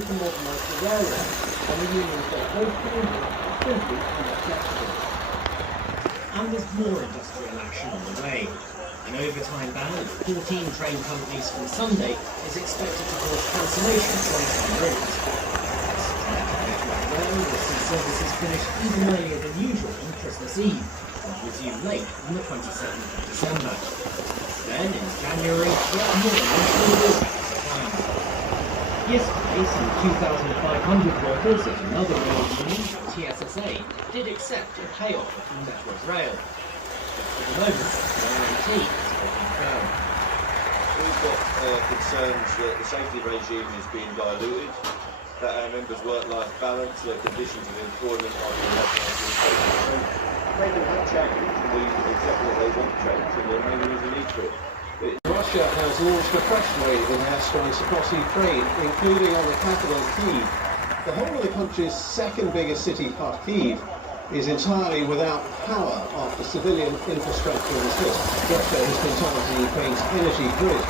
attempting to modernise the railway, and the union said both changes are simply unacceptable. And there's more industrial action on the way. An overtime ban of 14 train companies from Sunday is expected to cause cancellations on some routes. Rail will see services finish even earlier than usual on Christmas Eve and resume late on the 27th of December. Then, in January, yet more orders are signed. Yesterday, some 2,500 workers at another rail union, TSSA, did accept a payoff from Network Rail. But for the moment, the guarantee is holding firm. We've got concerns that the safety regime is being diluted, that our members' work-life balance, their conditions of employment are being left out. They can have change, and we accept what they want change, and there maybe is a need for it. Russia has launched a fresh wave of airstrikes across Ukraine, including on the capital, Kyiv. The whole of the country's second biggest city, Kharkiv, is entirely without power after civilian infrastructure was hit. Russia has been targeting Ukraine's energy grid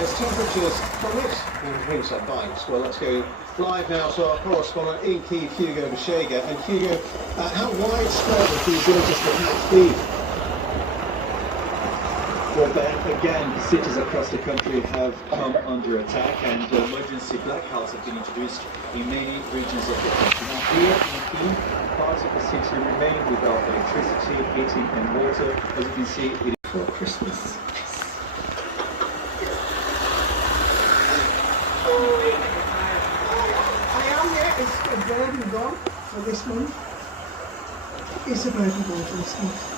as temperatures plummet and drinks are bikes. Well, let's go live now to our correspondent in Kyiv, Hugo Bashega. And Hugo, how widespread have these latest attacks been? Well, Ben, again, cities across the country have come under attack, and emergency blackouts have been introduced in many regions of the country. Now, here in Kyiv, parts of the city remain without electricity, heating and water. As you can see, it is for Christmas. I am here. It's a bird and gone for this month. It's a bird and gone for this month.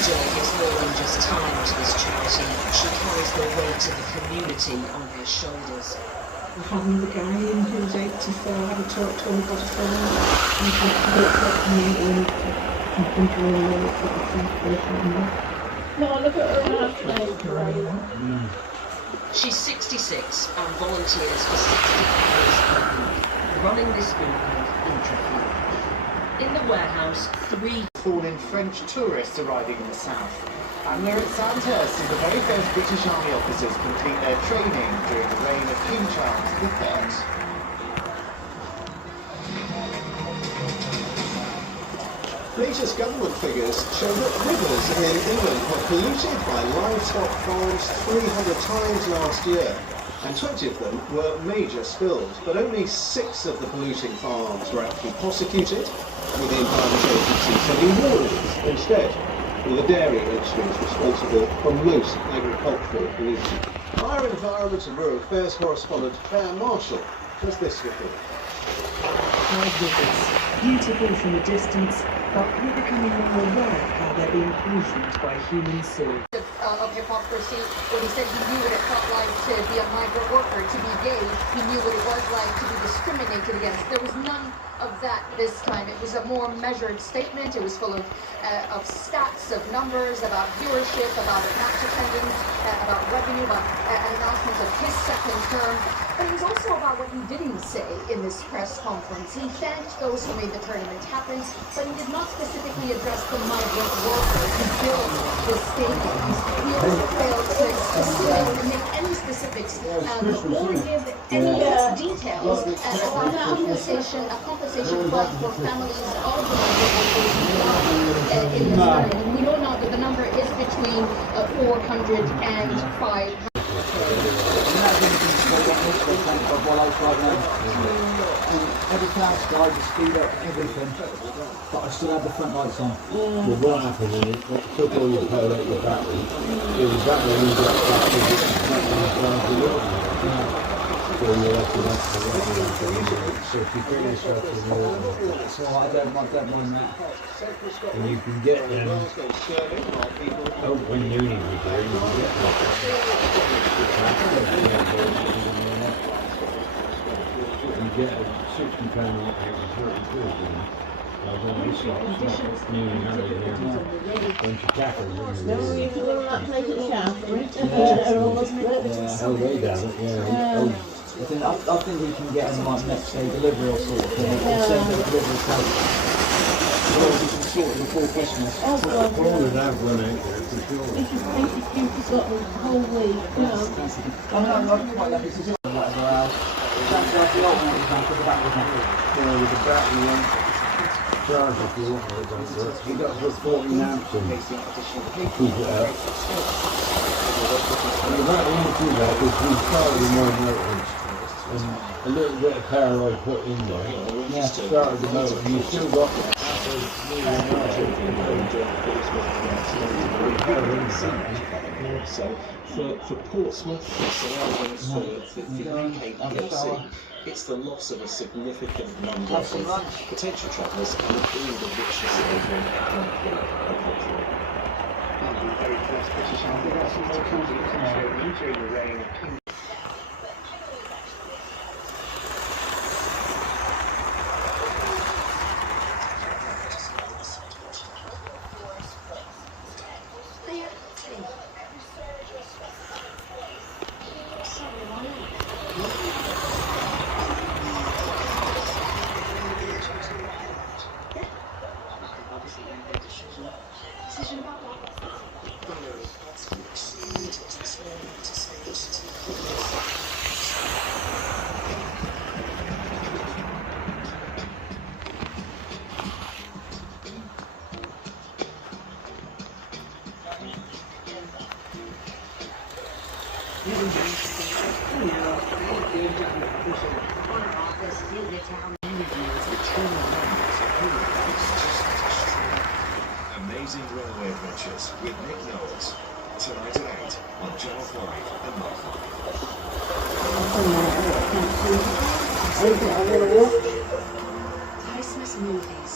Joy gives more than just time to this charity. She carries the weight of the community on her shoulders. I have another guy in who's 84. I had a talk to him, got a phone, and he no, look at her. She's 66 and volunteers for 60 hours a week, running this movement in Traffic. In the warehouse, 3 fallen French tourists arriving in the south. And we're at Sandhurst, as the very first British Army officers complete their training during the reign of King Charles III. Latest government figures show that rivers in England were polluted by livestock farms 300 times last year, and 20 of them were major spills, but only 6 of the polluting farms were actually prosecuted, with the Environment Agency setting warnings instead, with the dairy industry responsible for most agricultural pollution. Our Environment and Rural Affairs correspondent Claire Marshall has this report. Rivers, beautiful from a distance, but we're becoming more aware of how they're being poisoned by human sewage. Of hypocrisy, when he said he knew what it felt like to be a migrant worker, to be gay, he knew what it was like to be discriminated against. There was none of that this time. It was a more measured statement. It was full of stats, of numbers, about viewership, about match attendance, about revenue, about an announcement of his second term. But it was also about what he didn't say in this press conference. He thanked those who made the tournament happen, but he did not specifically address the migrant workers who built the stadiums. He also failed to make any specifics or give any details about a compensation fund for families of the migrant workers who died in this tournament. And we know now that the number is between 400 and 500. Every car started to speed up everything, but I still had the front lights on. Well, what happened when it took all your power out your battery? It was that when you got back to the so you have to so if you bring yourself to the water, so I don't mind that. and you can get them out when uni was there, you can get you get a £60 lot every 30 quid, you know. This lot's nearly married here. Bunch of tackles in the room. If you want that plate of shaft, Oh, they got it, yeah. I think we can get them like next day delivery or sort of thing. Same delivery coach. Well, we can sort it before Christmas. All of that run out there for sure. If you think you for sort of the whole week, you know. I know, I'm quite happy to do whatever valve. That's like the old one, because the back was not good. Yeah, with the battery on. Charge if you want it, don't work. You got to put 14 amps in. Keep it out. And the battery won't do that because we started in one motors. And a little bit of power I put in there. Yeah. Started the motor and you still got So for Portsmouth, it's allowing us to vacate PLC. It's the loss of a significant number of potential travellers and all the richness of England economically and culturally. The very first British Army vessel to come to the country during the reign of King. Amazing Railway Adventures with Nick Knowles. Tonight at 8 on Channel 5 and Mark. Christmas movies.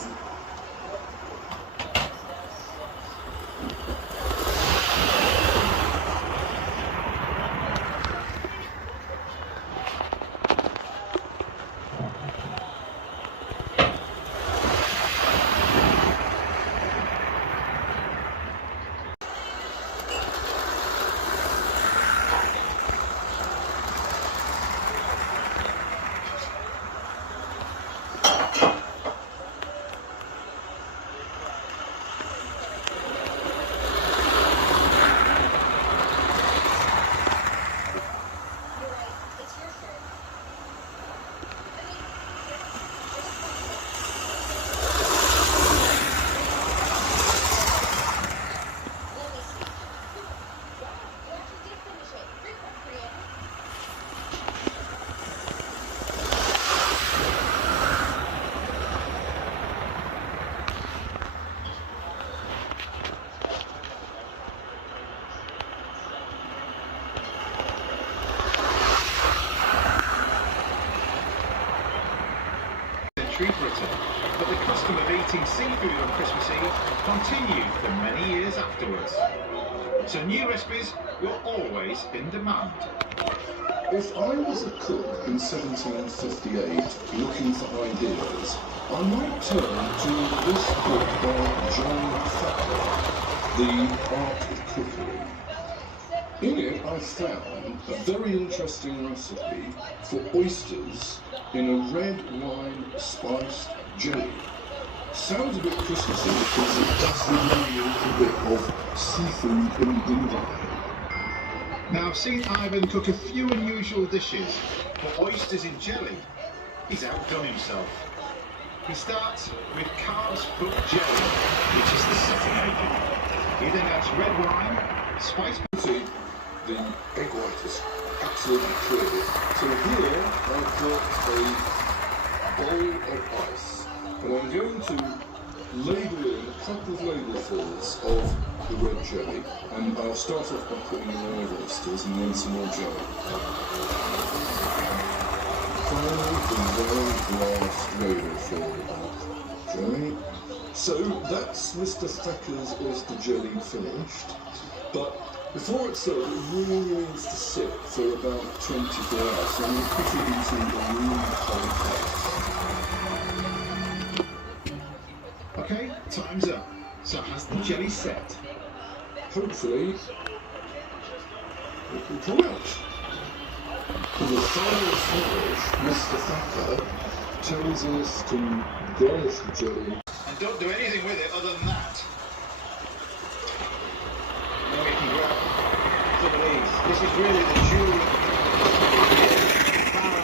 Britain, but the custom of eating seafood on Christmas Eve continued for many years afterwards. So new recipes were always in demand. If I was a cook in 1758 looking for ideas, I might turn to this book by John Thacker, The Art of Cookery. In it I found a very interesting recipe for oysters in a red wine spiced jelly. Sounds a bit Christmassy because it does remind me a little bit of seafood in Dubai. Now I've seen Ivan cook a few unusual dishes, but oysters in jelly, he's outdone himself. He starts with calf's foot jelly, which is the setting agent. He then adds red wine, spiced... The egg white is absolutely clear. So here I've got a bowl of ice, and I'm going to ladle in a couple of ladlefuls of the red jelly, and I'll start off by putting in the live oysters and then some more jelly. Finally, the very last ladleful of jelly. So that's Mr. Thacker's oyster jelly finished, but before it's served, it really needs to sit for about 24 hours, so I'm going to put it into a really cold place. Okay, time's up. So has the jelly set? Hopefully, it will come out. For the final finish, Mr. Thacker tells us to garnish the jelly. And don't do anything with it other than that. Now we can grab some of these. This is really the jewel of the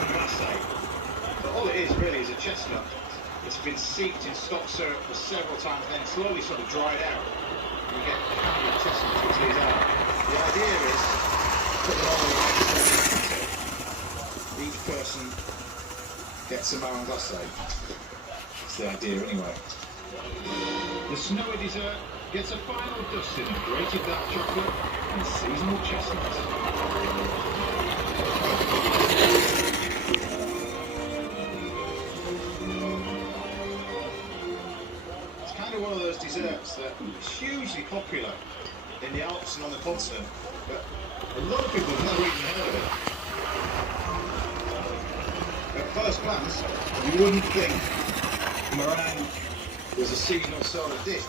been steeped in stock syrup for several times, then slowly sort of dried out. You get candied chestnuts which these are. The idea is put them all in. Each person gets a marron glacé. That's the idea anyway. The snowy dessert gets a final dusting of grated dark chocolate and seasonal chestnuts. It's kind of one of those desserts that is hugely popular in the Alps and on the continent, but a lot of people have never even heard of it. At first glance, you wouldn't think meringue was a seasonal sort of dish.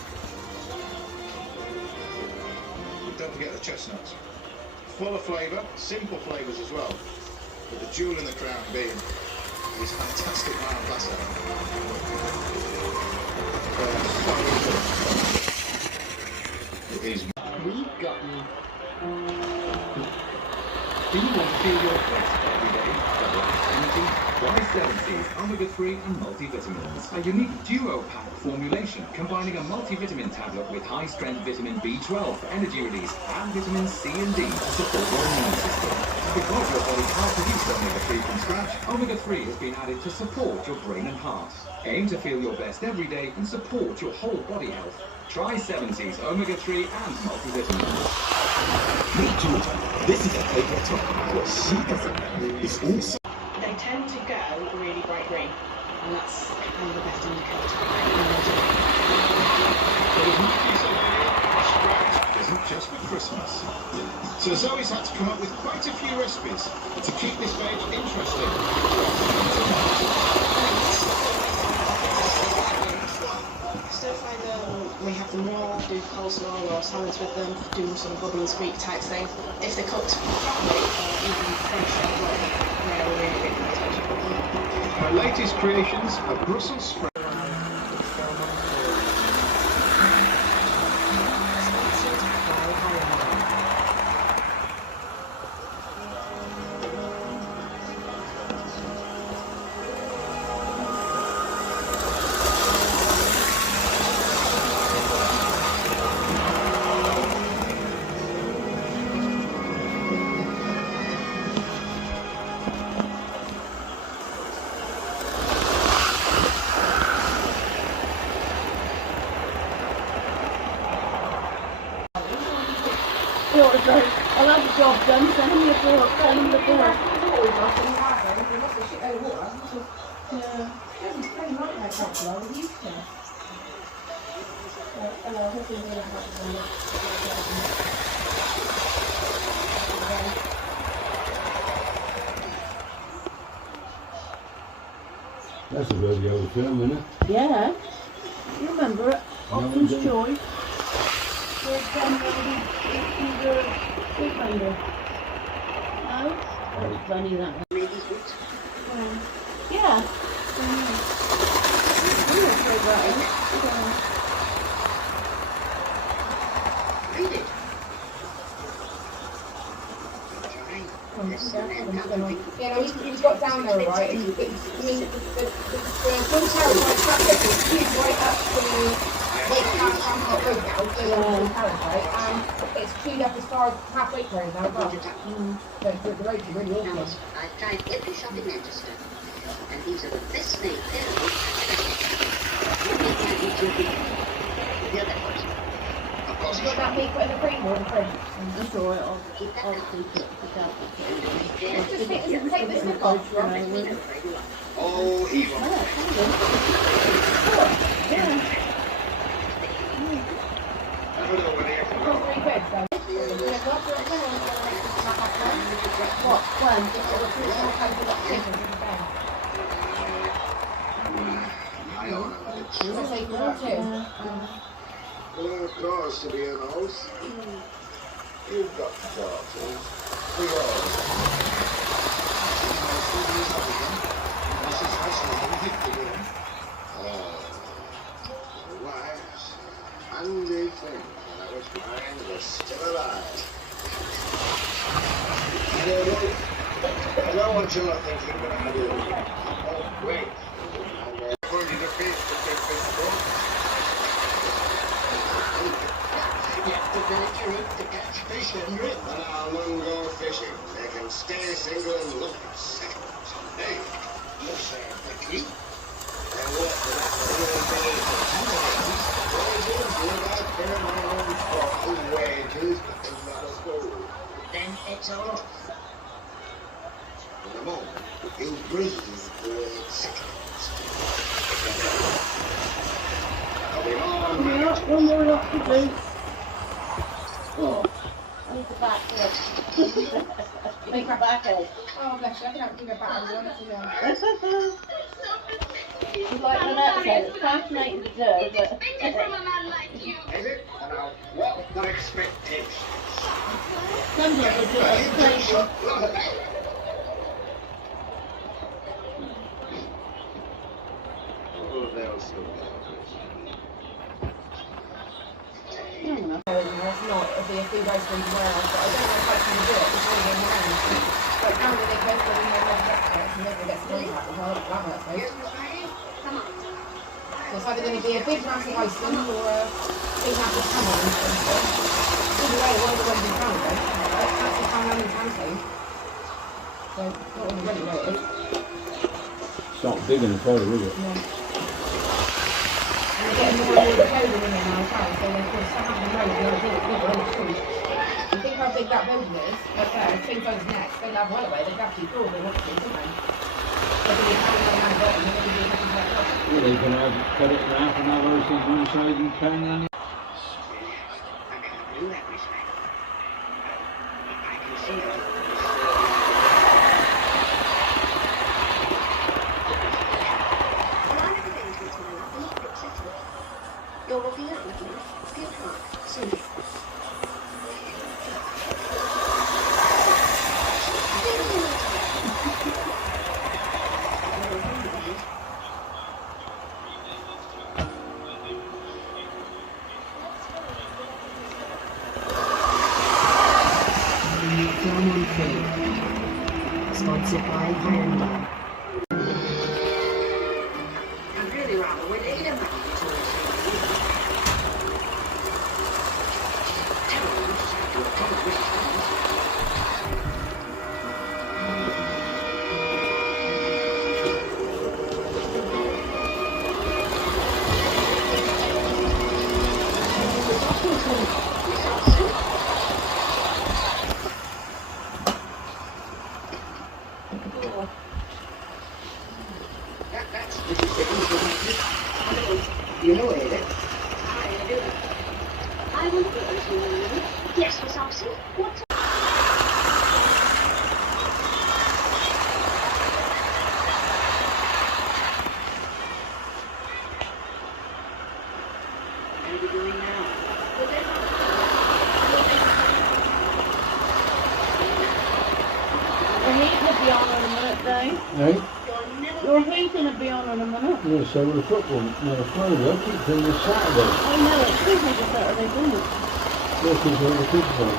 But don't forget the chestnuts. Full of flavour, simple flavours as well, but the jewel in the crown being this fantastic marron glacé. It is. We got you. Do you want to feel your best every day? Energy, Y70 omega-3 and multivitamins. A unique duo pack formulation combining a multivitamin tablet with high-strength vitamin B12 for energy release and vitamin C and D to support your immune system. Because your body can't produce omega-3 from scratch, omega-3 has been added to support your brain and heart. Aim to feel your best every day and support your whole body health. Try 70's omega-3 and multivitamins. Hey Georgia, this is a favourite topic. What she doesn't know is also... They tend to go really bright green, and that's kind of the best indicator. Scratch isn't just for Christmas. So Zoe's had to come up with quite a few recipes to keep this veg interesting. Stir-fry them, we have them raw, do coleslaw or salads with them, do sort of bubble and squeak type thing. If they're cooked properly or even fresh, they're really, really good. Her latest creations are Brussels sprouts. I'll have the job done, send him the bill, send him the bill. Yeah. That's a really old film, isn't it? Yeah. You remember it? Option's do. Choice. No? That's funny that one. Yeah. Read it. Yeah, no, he's got down there, right? I mean, the John Terrace right traffic is right up to Lake Camp Road now, so John Terrace, right? And it's queued up as far as halfway there now, as well. So the roads are really awful. I've tried every shop in Manchester, and these are the best made pillows. The other one. Of course, You got that meat put in the cream or the fridge? That's alright, I'll keep it out. Just take this lip off, right? Oh, evil. Yeah. I don't know where they are. Cost 3 quid, so. What? When? Well, of course, to be an host. You've got daughters. We all. Mrs. Hustle, wives. And they think that was mine was still alive. I know what you're thinking, but I do. Oh, wait. According to fish to keep fish warm. You have to be accurate to catch fish, Henry. When our men go fishing, they can stay single and look at seconds. Hey, you serve the key. They walk without little days for 2 days. Wages without paying their own fucking wages, but they let us go. Then it's all off. In a moment, you breathe for seconds. I'll be on my Yeah, one more left to do. Oh, I need the back head. Make my back head. Oh, bless you. I don't think about it. It's like Lynette said, it's fascinating to do, but... Is it? And I'll walk their expectations. Sometimes I do it crazy. Oh, they'll still There's not, it'll be a few days from warehouse, but I don't know if I can do it before the end. But apparently they both go in their own backpacks and nobody gets contact with her. That hurts me. So it's either going to be a big massive Iceland or a big massive Cameron. Either way, one of the ones in Canada, right? That's the Cameron in Canada. So, not really ready where it is. It's not big enough either, is it? No. And they're getting more and more clothing in there now as well, so they're sort of stuck up the road, they're bigger on the street. You think how big that building is? Like there, it's 2 tons next, they'd have well away, they'd actually draw they want to do, couldn't they? They'd be carrying their hand up and they'd be happy to let go. Yeah, they can have cut it in half and have everything one side and carry on the Do that respect. I can see it. Well, I have arrangements with you. I'm not accessible. You're looking at with me. Good luck. Soon. Film on Food. Sponsored by Hyundai. I'm really rather willing to marry you to You know it, eh? I do. I will go to you. Yes, Miss Oxy. What? What are we doing now? The heat will be on in a minute, Dave. Hey? Your heating will be on in a minute. Yeah, so the football, no, the Florida keeps in the Saturday. I know, it's Christmas on Saturday, isn't it? Yeah, because all the kids on.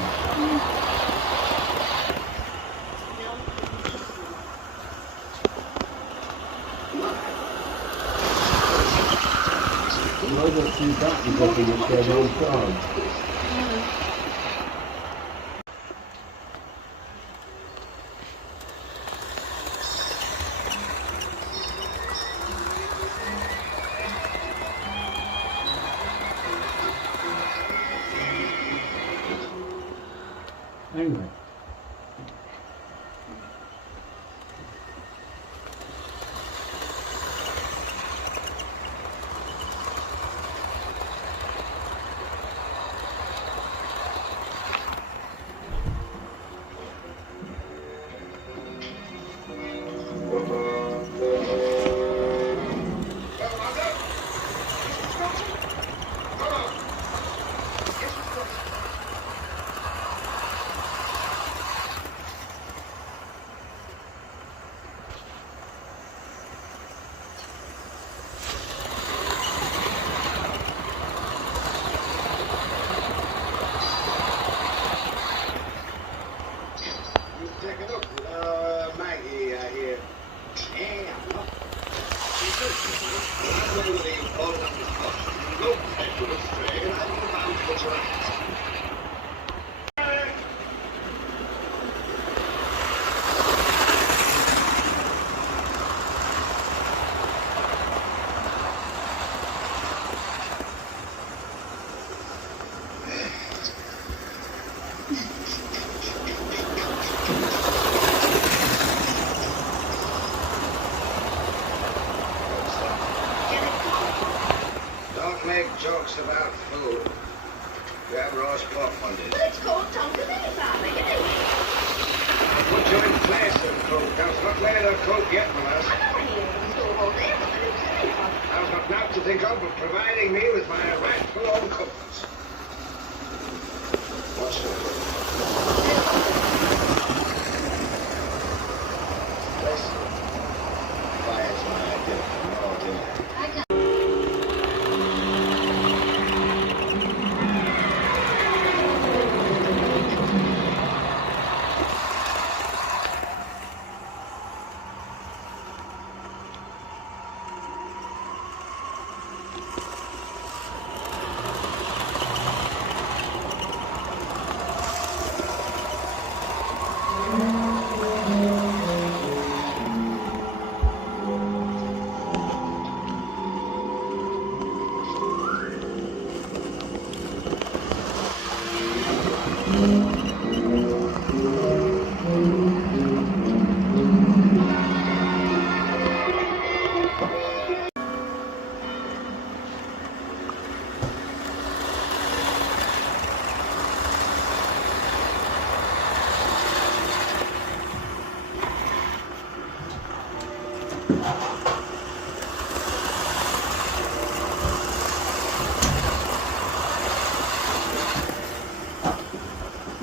Well, I got 2 batteries up in this dead old car. Anyway. That way with you all up his butt. Go head with a string and I will bound to put your ass. Don't make jokes about food. You have roast pork on this. Well, it's called Tonkalee, Father, isn't it? I'll put you in place of cook. That's not ready to cook yet, my lass. I don't want to hear from school all day. I've got the news to think of. I've got now to think of but providing me with my rightful own comforts. What's the Listen. Fire's my idea for no dinner.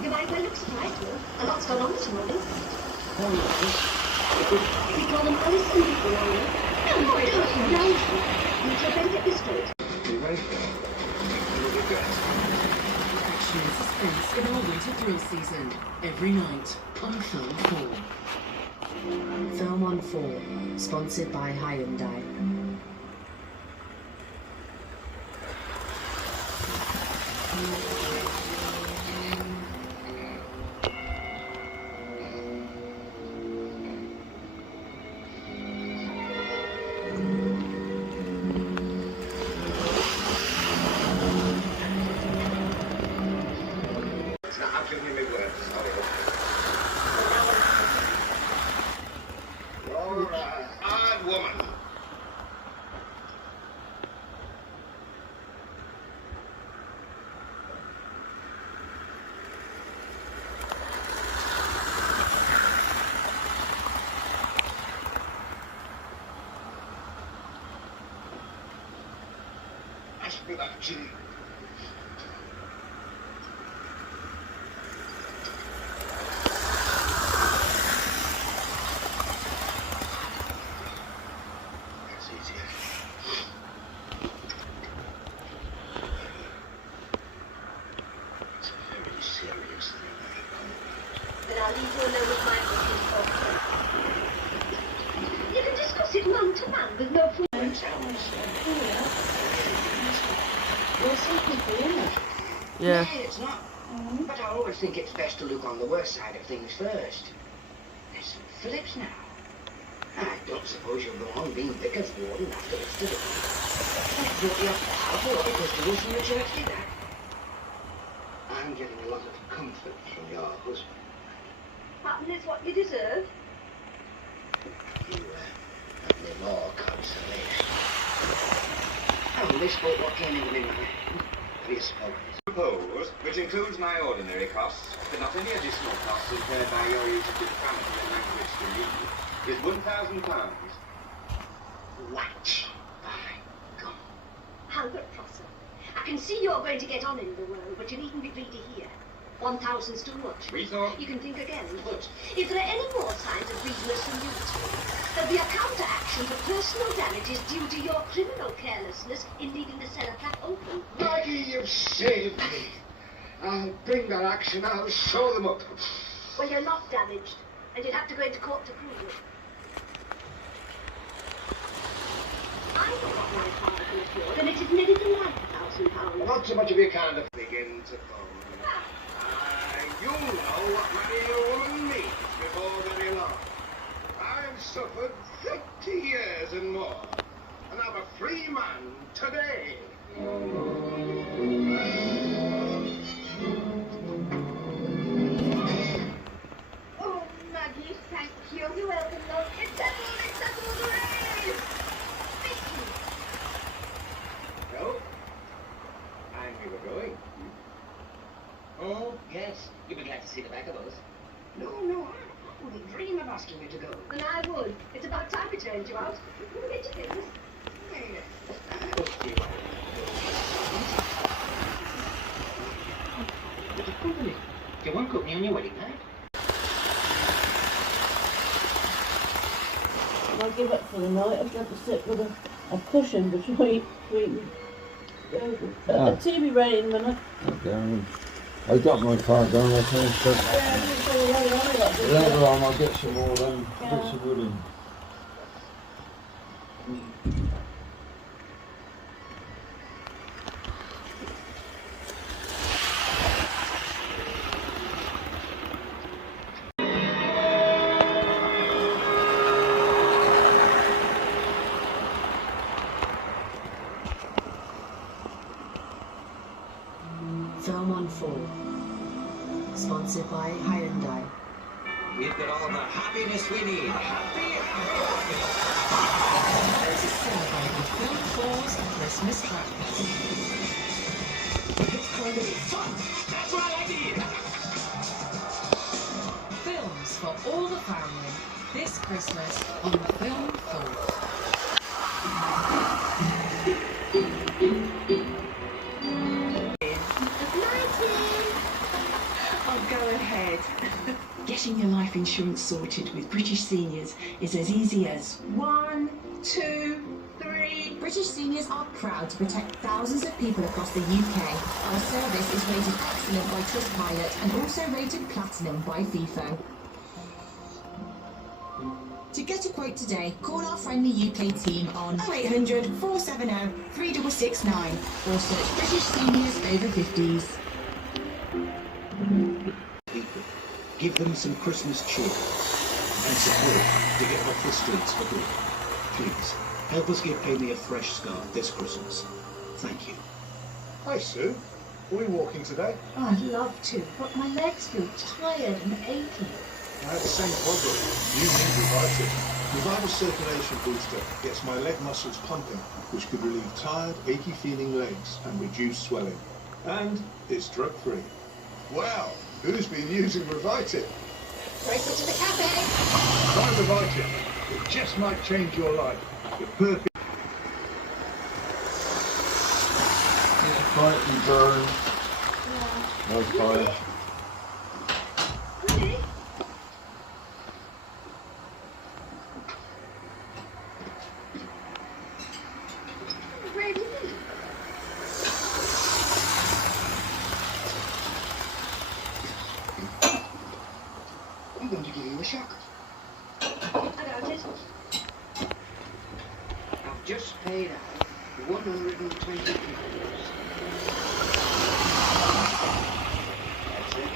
You might well look surprised, Will. A lot's gone on this morning. We call them Alison people, are we? No, no, don't. No. You shall then get this straight. Action and suspense in our winter thrill season. Every night on Film 4. Film on 4. Sponsored by Hyundai. It's not actually me words, sorry. You're a hard woman. Pass me that gin. That's easier. It's a very serious thing. Then I'll leave you alone with my booking for You can discuss it man to man with no food. Well, some people, yeah. Yeah. No, it's not. But I always think it's best to look on the worst side of things first. There's Phillips now. I don't suppose you'll go on being vicar's warden after yesterday. That brought you off the house or because to from the church did that. I'm getting a lot of comfort from your husband. Pattern is what you deserve. You have me more consolation. I only spoke what came into my mind. Please spoken. Propose, which includes my ordinary costs, but not any additional costs incurred by your use of this grammar and language to me, is £1,000. What? Albert Prosser, I can see you're going to get on in the world, but you needn't be greedy here. 1,000's too much. We thought... You can think again, but if there are any more signs of reasonless immunity, there'll be a counter-action for personal damages due to your criminal carelessness in leaving the cellar flap open. Maggie, you've saved me. I'll bring that action. I'll show them up. Well, you're not damaged, and you'd have to go into court to prove it. not so much of your kind of begin to come. You'll know what marrying a woman means before very long. I've suffered 30 years and more, and I'm a free man today. Oh, Maggie, thank you. You're welcome, love. It's settled, hooray! No? And we were going. Oh, yes. You'd be glad to see the back of us. No, I wouldn't dream of asking you to go. Then I would. It's about time we turned you out. Get your business. What's the company? You won't cook me on your wedding night? When I give up for the night, I've got to sit with a cushion between a TV rating and a... Okay. I got my car down, I think. Later on I'll get some more bits of wood in. Film on 4. Sponsored by Hyundai. We've got all the happiness we need. Happy. To celebrate with Film 4's Christmas track. It's going to be fun. That's what I like to hear. Films for all the family. This Christmas on Film 4. Oh, go ahead. Getting your life insurance sorted with British Seniors is as easy as 1, 2, 3. British Seniors are proud to protect thousands of people across the UK. Our service is rated excellent by Trustpilot and also rated platinum by FIFO. To get a quote today, call our friendly UK team on 0800 470 3669 or search British Seniors over 50s. People. Give them some Christmas cheer and support to get off the streets for good. Please, help us give Amy a fresh start this Christmas. Thank you. Hi, Sue. Are we walking today? Oh, I'd love to, but my legs feel tired and achy. I had the same problem. You need Revital. Revital Circulation Booster gets my leg muscles pumping, which could relieve tired, achy feeling legs and reduce swelling. And it's drug-free. Wow, who's been using Revital? Race to the cafe. Try Revital. It just might change your life. The perfect... Quietly burn. No fire. I'm going to give you a shock. I doubt it. I've just paid out 120 pounds. That's it.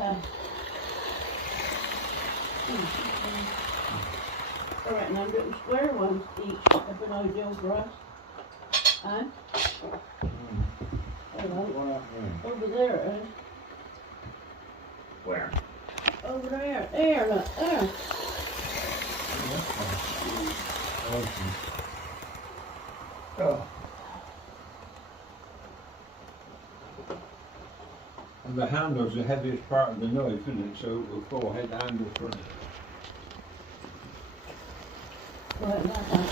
Yeah. All right, now little square ones each have been ideal for us. Huh? Hello. Over there it is. Where? Over there. There, look, there. Oh. And the handle's the heaviest part of the knife, isn't it? So it will fall head and the front. Right, that one.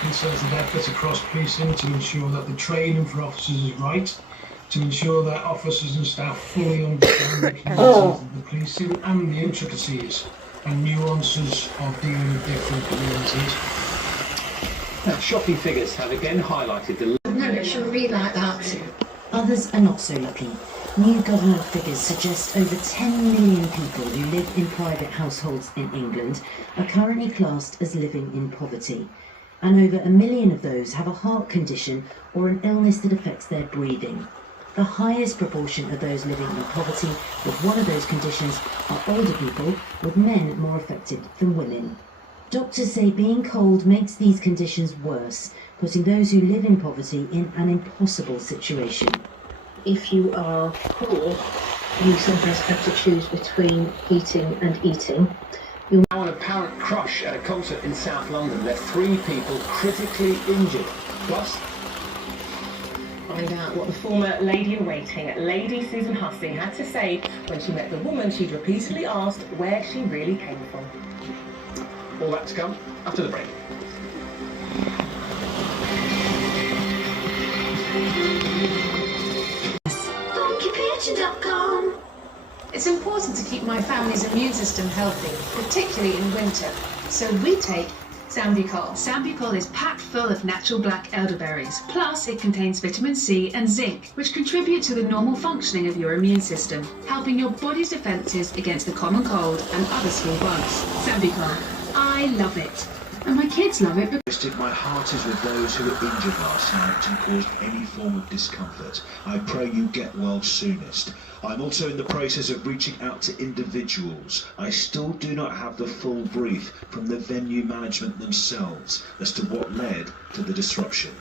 Concerted effort across policing to ensure that the training for officers is right, to ensure that officers and staff fully understand the communities of the policing and the intricacies and nuances of dealing with different communities. Now, shocking figures have again highlighted the... No, it shouldn't be like that. Others are not so lucky. New government figures suggest over 10 million people who live in private households in England are currently classed as living in poverty. And over 1 million of those have a heart condition or an illness that affects their breathing. The highest proportion of those living in poverty with one of those conditions are older people, with men more affected than women. Doctors say being cold makes these conditions worse, putting those who live in poverty in an impossible situation. If you are poor, you sometimes have to choose between eating and eating. Now an apparent crush at a concert in South London left 3 people critically injured. Plus, find out what the former lady-in-waiting, Lady Susan Hussey, had to say when she met the woman she'd repeatedly asked where she really came from. all that to come after the break. DonkeyPeter.com. It's important to keep my family's immune system healthy, particularly in winter. So we take Sambucol. Sambucol is packed full of natural black elderberries. Plus, it contains vitamin C and zinc, which contribute to the normal functioning of your immune system, helping your body's defences against the common cold and other small bugs. Sambucol. I love it. And my kids love it because... My heart is with those who were injured last night and caused any form of discomfort. I pray you get well soonest. I'm also in the process of reaching out to individuals. I still do not have the full brief from the venue management themselves as to what led to the disruption.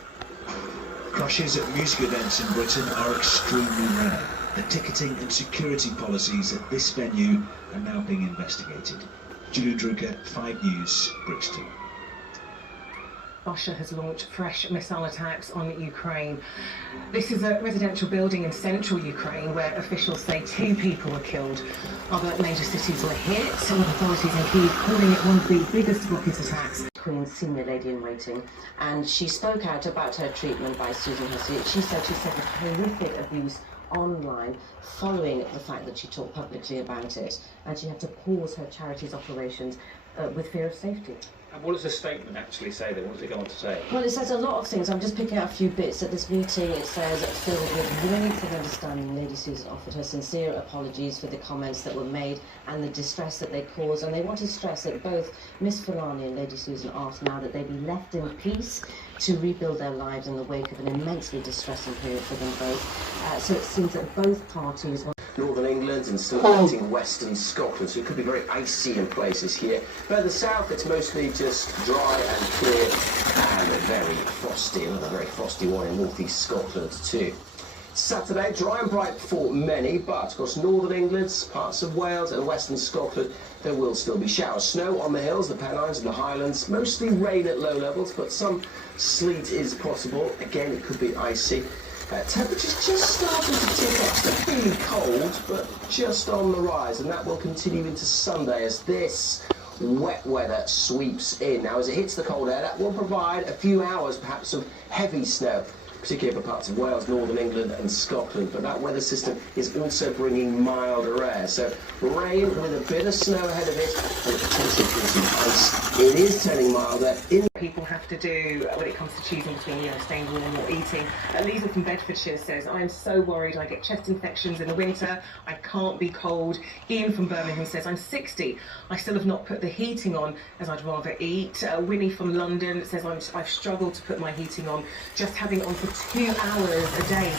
Crashes at music events in Britain are extremely rare. The ticketing and security policies at this venue are now being investigated. Julian Drucker, 5 News, Brixton. Russia has launched fresh missile attacks on Ukraine. This is a residential building in central Ukraine where officials say 2 people were killed. Other major cities were hit, some authorities in Kyiv calling it one of the biggest rocket attacks. Queen's senior lady-in-waiting, and she spoke out about her treatment by Susan Hussey. She suffered horrific abuse online following the fact that she talked publicly about it, and she had to pause her charity's operations with fear of safety. And what does the statement actually say then? What does it go on to say? Well, it says a lot of things. I'm just picking out a few bits. At this meeting, it says, filled with warmth and understanding, Lady Susan offered her sincere apologies for the comments that were made and the distress that they caused. And they want to stress that both Miss Fulani and Lady Susan asked now that they be left in peace to rebuild their lives in the wake of an immensely distressing period for them both. So it seems that both parties want... Northern England and still affecting western Scotland, so it could be very icy in places here. Further south, it's mostly just dry and clear and very frosty. Another very frosty one in northeast Scotland too. Saturday, dry and bright for many, but across northern England, parts of Wales and western Scotland, there will still be showers. Snow on the hills, the Pennines and the Highlands, mostly rain at low levels, but some sleet is possible. Again, it could be icy. Temperatures just starting to tick up, still really cold, but just on the rise, and that will continue into Sunday as this wet weather sweeps in. Now, as it hits the cold air, that will provide a few hours, perhaps, of heavy snow, particularly over parts of Wales, northern England and Scotland. But that weather system is also bringing milder air. So rain with a bit of snow ahead of it and potentially some ice. It is turning milder. People have to do when it comes to choosing between staying warm or eating. Lisa from Bedfordshire says, I am so worried I get chest infections in the winter. I can't be cold. Ian from Birmingham says, I'm 60. I still have not put the heating on as I'd rather eat. Winnie from London says, I've struggled to put my heating on. Just having it on for 2 hours a day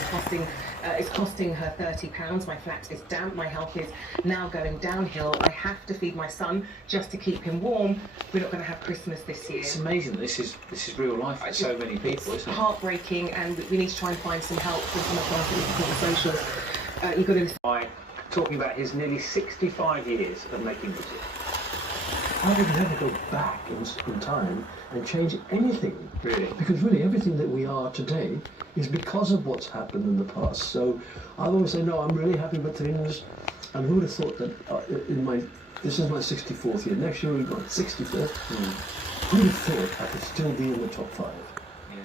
is costing her £30. My flat is damp. My health is now going downhill. I have to feed my son just to keep him warm. We're not going to have Christmas this year. It's amazing. This is real life for so many people, isn't it? Heartbreaking, and we need to try and find some help from some of our socials. You've got to by talking about his nearly 65 years of making music. I would never go back in time and change anything. Really? Because really everything that we are today is because of what's happened in the past. So I always say, no, I'm really happy with things. And who would have thought that this is my 64th year. Next year we've got 65th. Who would have thought I could still be in the top 5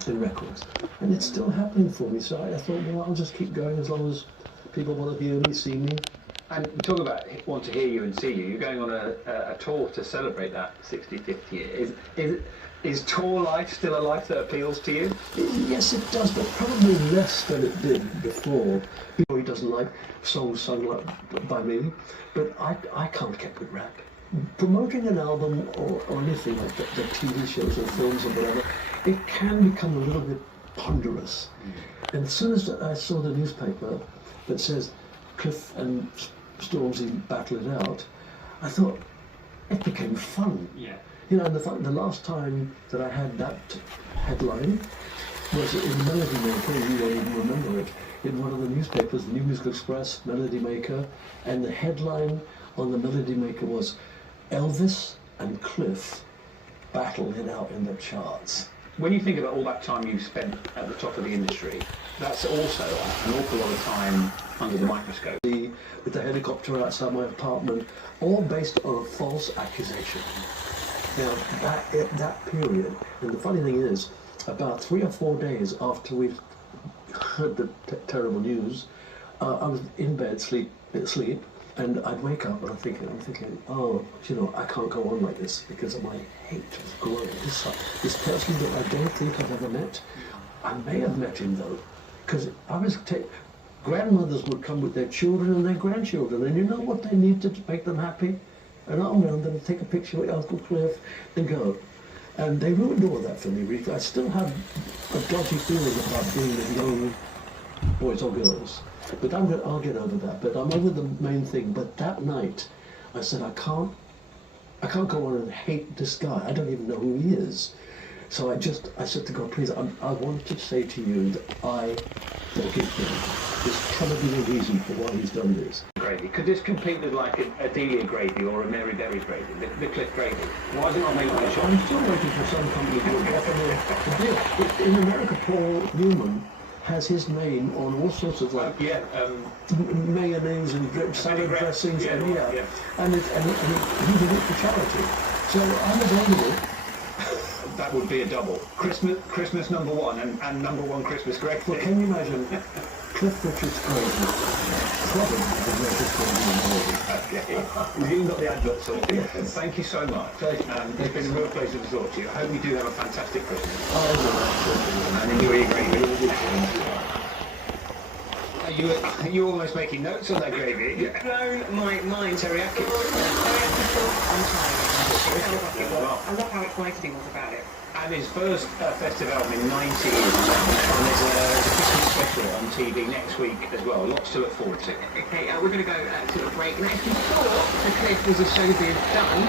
in records? And it's still happening for me. So I thought, well, I'll just keep going as long as people want to hear me, see me. And talk about want to hear you and see you. You're going on a tour to celebrate that 65th year. Is tour life still a life that appeals to you? Yes, it does, but probably less than it did before. He doesn't like songs sung by me, but I can't get with rap. Promoting an album or anything like the TV shows or films or whatever, it can become a little bit ponderous. And as soon as I saw the newspaper that says Cliff and Stormzy battle it out, I thought it became fun. Yeah. You know, the last time that I had that headline was in Melody Maker, you won't even remember it, in one of the newspapers, the New Musical Express, Melody Maker, and the headline on the Melody Maker was Elvis and Cliff battle it out in the charts. When you think about all that time you've spent at the top of the industry, that's also an awful lot of time under the microscope. With the helicopter outside my apartment, all based on a false accusation. Now, that period, and the funny thing is, about 3 or 4 days after we'd heard the terrible news, I was in bed, asleep, and I'd wake up and I'm thinking, oh, you know, I can't go on like this because my hate has grown. This person that I don't think I've ever met, I may have met him though, because I was grandmothers would come with their children and their grandchildren, and you know what they need to make them happy? An arm around them, take a picture with Uncle Cliff and go. And they ruined all that for me, Ruth. I still have a dodgy feeling about being with young boys or girls. But I'll get over that. But I'm over the main thing. But that night, I said, I can't go on and hate this guy. I don't even know who he is. So I said to God, please, I want to say to you that I forgive him. There's probably a reason for why he's done this. Gravy. Could this compete with like a Delia Gravy or a Mary Berry Gravy, the Cliff Gravy? Why is it not made by a shop? I'm still waiting for some company to offer me. In America, Paul Newman has his name on all sorts of mayonnaise and salad dressings, and he did it for charity. So I'm available. That would be a double. Christmas #1 and #1 Christmas gravy. Well, can you imagine Cliff Richard's gravy? Probably the greatest gravy in the world. Okay. You've got the advert sorted. Yes. Thank you so much. It's been a real pleasure to talk to you. I hope you do have a fantastic Christmas. And enjoy your gravy. Are you almost making notes on that gravy? You've blown my mind. Teriyaki. I love how excited he was about it. And his first festive album in 90 years and there's a Christmas special on TV next week as well. Lots to look forward to. Okay, we're going to go to a break. Now, if you thought the Cliff was a showbiz done,